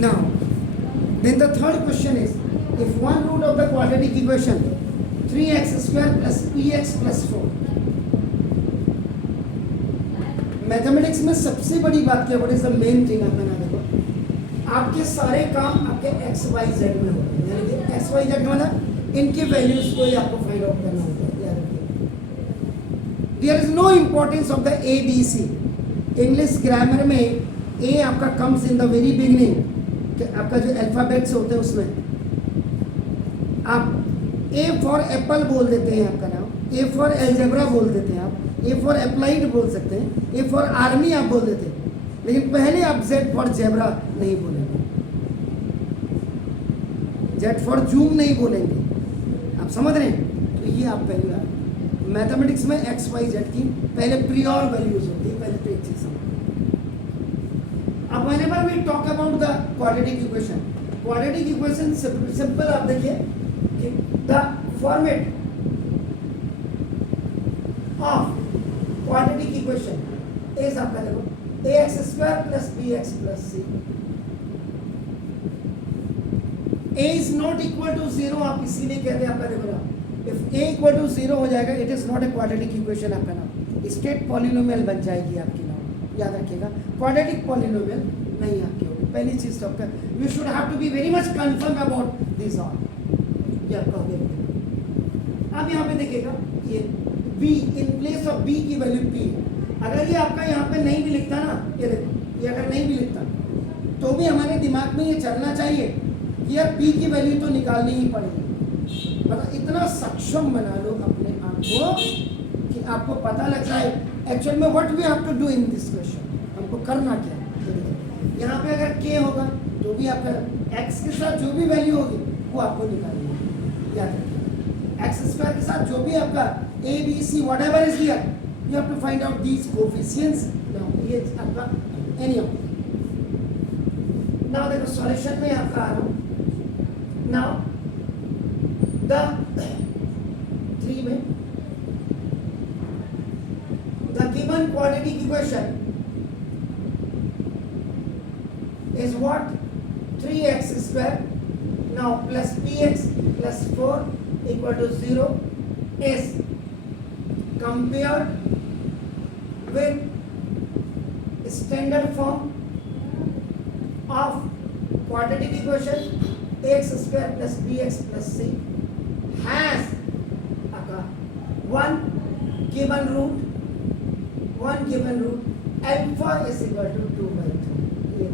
Now, then the third question is, if one root of the quadratic equation 3x square plus px plus 4, mathematics में सबसे बड़ी बात क्या, what is the main thing, आप बना देखो आपके सारे काम आपके एक्स वाई जेड में हो रहे हैं, यानी कि एक्स वाई जेड मतलब इनके वैल्यूज को ही आपको फाइंड आउट करना होगा, याद रखिए। There is no importance of the A B C. English grammar में ए आपका comes in the very beginning, आपका जो अल्फाबेट्स होते हैं उसमें आप ए फॉर एप्पल बोल देते हैं, आपका नाम ए फॉर एल्जेब्रा बोल देते हैं, आप ए फॉर अप्लाइड बोल सकते हैं, ए फॉर आर्मी आप बोल देते हैं, लेकिन पहले आप जेड फॉर जेब्रा नहीं बोलेंगे, जेड फॉर जूम नहीं बोलेंगे, आप समझ रहे हैं। तो ये आप पहले मैथमेटिक्स में एक्स वाई जेड की पहले प्रियोर वैल्यूज होती है, पहले तो एक चीज समझ। अब whenever we talk about the quadratic equation simple आप देखिए कि the format of quadratic equation is आपका देखो ax square plus bx plus c, a is not equal to 0, आप इसीलिए कहते हैं आपका देखो ना, if a equal to 0 हो जाएगा it is not a quadratic equation, आपका नाम स्टेट पॉलिनोमियल बन जाएगी आपकी, याद रखिएगा क्वाड्रेटिक पॉलिनोमियल नहीं आपकी होगी। पहली चीज तो आपका you should have to be very much confirm about this all, ये आपका हो गया। अब यहाँ पे देखिएगा ये b in place of b की वैल्यू p, अगर ये आपका यहाँ पे नहीं भी लिखता ना, ये देखो ये अगर नहीं भी लिखता तो भी हमारे दिमाग में ये चलना चाहिए कि यार p की वैल्यू तो निकालनी ही पड़ेगी, मतलब इतना सक्षम बना लो अपने आप को कि आपको पता लग जाए एक्चुअल में what we have to do in this question, हमको करना क्या है। यहाँ पे अगर k होगा तो भी आपका x के साथ जो भी वैल्यू होगी वो आपको निकालनी है, याद रखिए। x स्क्वायर के साथ जो भी आपका a b c whatever is here you have to find out these coefficients. Now ये आपका एनी ऑफ, नाउ देखो सॉल्यूशन में आपका आ रहा हूँ। नाउ द 3 में the given quadratic equation is what 3x square now plus px plus 4 equal to 0 is compared with standard form of quadratic equation ax square plus bx plus c has one given root alpha is equal to 2 by 3,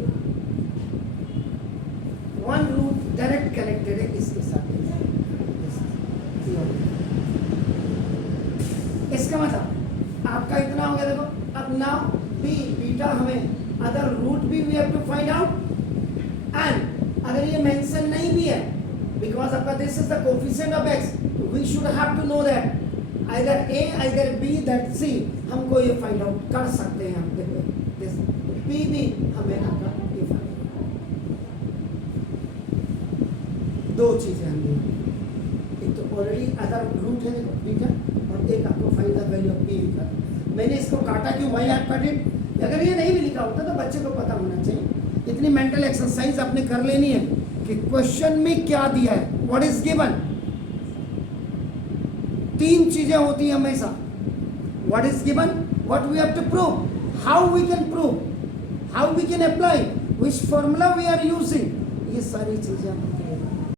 one root direct connected है इसके साथ, इसका मतलब आपका इतना हो गया। देखो अब नाउ b बीटा हमें अदर रूट भी we have to find out, and अगर ये मेंशन नहीं भी है बिकॉज आपका this is the coefficient of x, we should have to know that either a either b that c, हमको ये फाइंड आउट कर सकते हैं। हम देखो दिस p भी हमें आपका ये फाइंड, दो चीजें हम एक तो ऑलरेडी अदर रूट है देखो b का, और एक आपको find the value of p लिखा। मैंने इसको काटा क्यों, why I cut it, अगर ये नहीं भी लिखा होता तो बच्चे को पता होना चाहिए। इतनी मेंटल एक्सरसाइज आपने कर लेनी है कि क्वेश्चन में क्या दिया है, व्हाट इज गिवन। तीन चीजें होती हैं हमेशा, what is given, what we have to prove, how we can prove, how we can apply, which formula we are using, ये सारी चीजें आपको